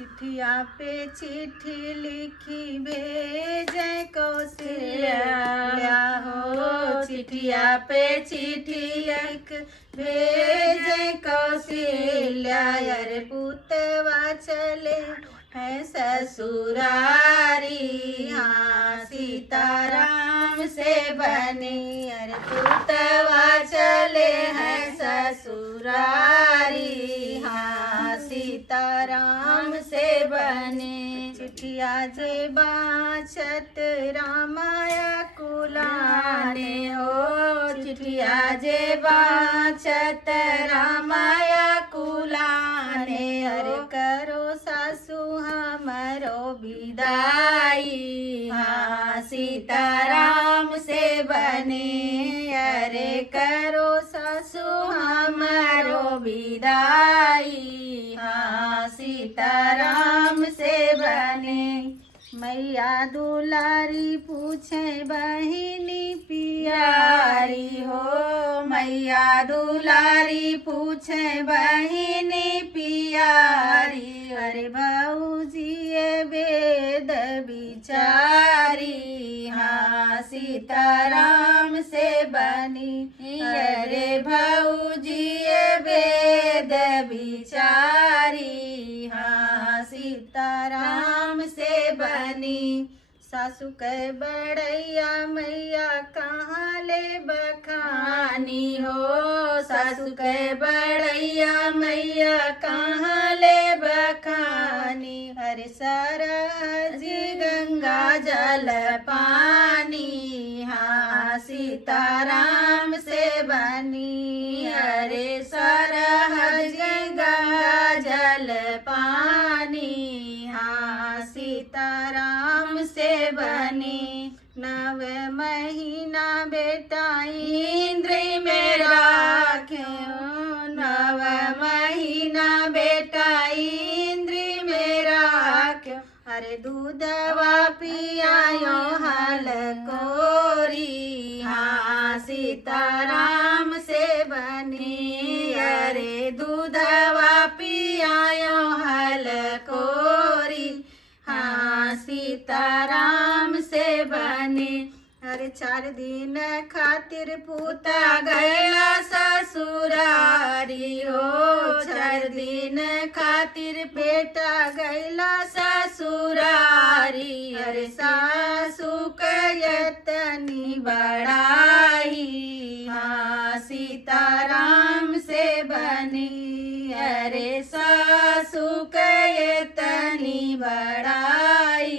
चिट्ठिया पे चिट्ठी लिखी भेजे कौशल्या हो, चिट्ठिया पे चिट्ठी लिख भेजे कौशल्या। अरे पुतवा चले है ससुरारी, हाँ सीताराम से बनी। अरे पुतवा चले हैं ससुरारी, हाँ सीताराम से बने। चिट्ठिया जे बाचत रामाया कुलाने हो, चिट्ठिया जे बाचत रामाया कुलाने। अरे करो सासू हमारो विदाई, हाँ सीताराम से बने। अरे करो सासू हमारो विदाई, हाँ सीताराम से बने। मैया दुलारी पूछे बहिनी पियारी हो, मैया दुलारी पूछे बहिनी पियारी। अरे भाऊजी ये वेद बिचारी, हाँ सीताराम से बनी। अरे भाऊजी ये वेद बिचारी, हाँ सीताराम से बनी। सासू के बड़ैया मैया कहाँ ले बखानी हो, सासू के बड़ैया मैया कहाँ ले बखानी। हरे सरहजी गंगा जल पानी, हाँ सीताराम से बनी। अरे सरहज गंगा जल पानी, हाँ सीताराम से बनी। नव महीना बेटा इंद्र में राख्यो, नव महीना बेटा इंद्र में राख्यो। अरे दूधवा पियायो हल कोरी, हाँ सीताराम से बनी। अरे दूधवा पियायो हल कोरी, हाँ सीताराम से बने। अरे 4 दिन खातिर पूता गया ससुरारी हो, 4 दिन खातिर बेटा गैला ससुरारी। अरे सासू कयतनी बड़ाई, हाँ सीताराम से बनी। अरे सासू कयतनी बड़ाई,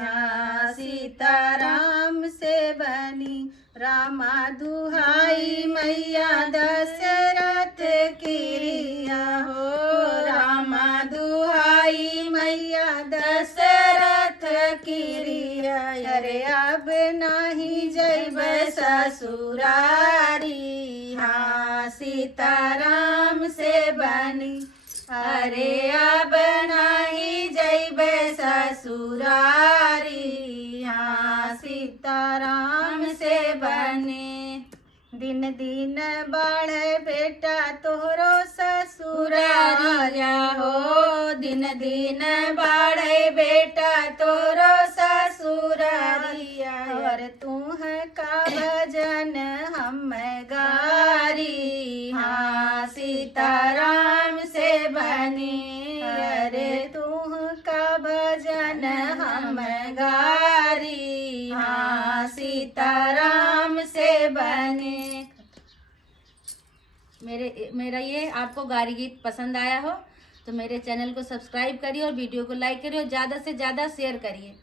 हाँ सीताराम से बनी। रामा दुहाई मैया दशरथ किरिया हो, रामा दुहाई मैया दशरथ किरिया। अरे अब नहीं जैब ससुरारी, हाँ सीताराम से बनी। अरे अब नहीं जैब ससुरारी, हाँ सीताराम से बने। दिन दिन बढ़े बेटा तोहरो ससुरारिया हो, दिन दिन बढ़े बेटा तोहरो ससुरारिया। और तूह का भजन हम गारी, हाँ सीताराम से बनी। अरे तूह का भजन हम गारी, हाँ सीताराम से बने। मेरा ये आपको गारी गीत पसंद आया हो तो मेरे चैनल को सब्सक्राइब करिए और वीडियो को लाइक करिए और ज़्यादा से ज़्यादा शेयर करिए।